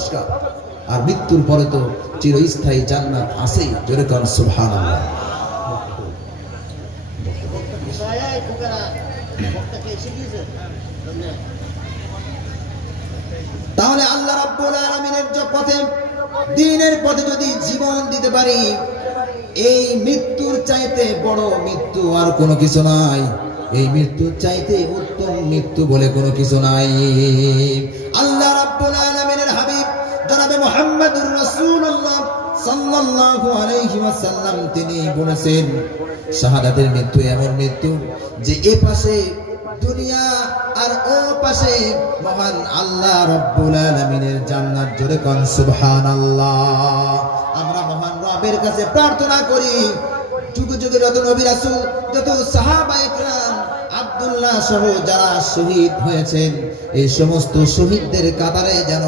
পুরস্কার। আর মৃত্যুর পরে তো চিরস্থায়ী জান্নাত আছেই। জোরে কান সুবহানাল্লাহ। তাহলে আল্লাহ রাব্বুল আলামিনের পথে, দ্বীনের পথে যদি জীবন দিতে পারি, এই মৃত্যুর চাইতে বড় মৃত্যু আর কোনো কিছু নাই। এই মৃত্যুর চাইতে উত্তম মৃত্যু বলে কোনো কিছু নাই। আল্লাহ রাব্বুল আলামিনের হাবিব জনাবে মুহাম্মদুর রাসূলুল্লাহ সাল্লাল্লাহু আলাইহি ওয়াসাল্লাম তিনি বলেছেন, শাহাদাতের মৃত্যু এমন মৃত্যু যে এ পাশে দুনিয়া আর ও পাশে মহান আল্লাহ রাব্বুল আলামিনের জান্নাত। জোরে কোন সুবহানাল্লাহ। আমরা মহান রবের কাছে প্রার্থনা করি, যুগে যুগে যত নবী রাসূল, যত সাহাবায়ে কেরাম, আব্দুল্লাহ সহ যারা শহীদ হয়েছেন, এই সমস্ত শহীদদের কাতারে যেন